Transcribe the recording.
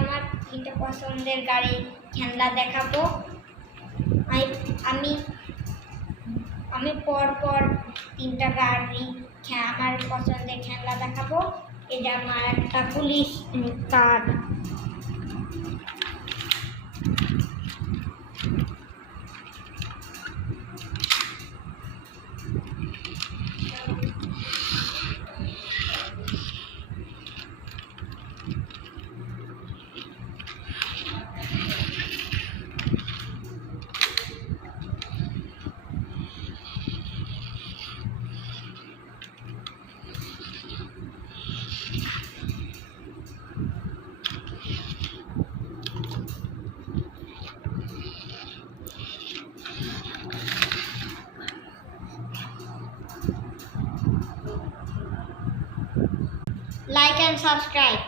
আমার তিনটে পছন্দের গাড়ি খেলনা দেখাবো। আমি আমি পর তিনটা গাড়ি আমার পছন্দের খেলনা দেখাবো। এটা আমার একটা পুলিশ কার। Like and subscribe.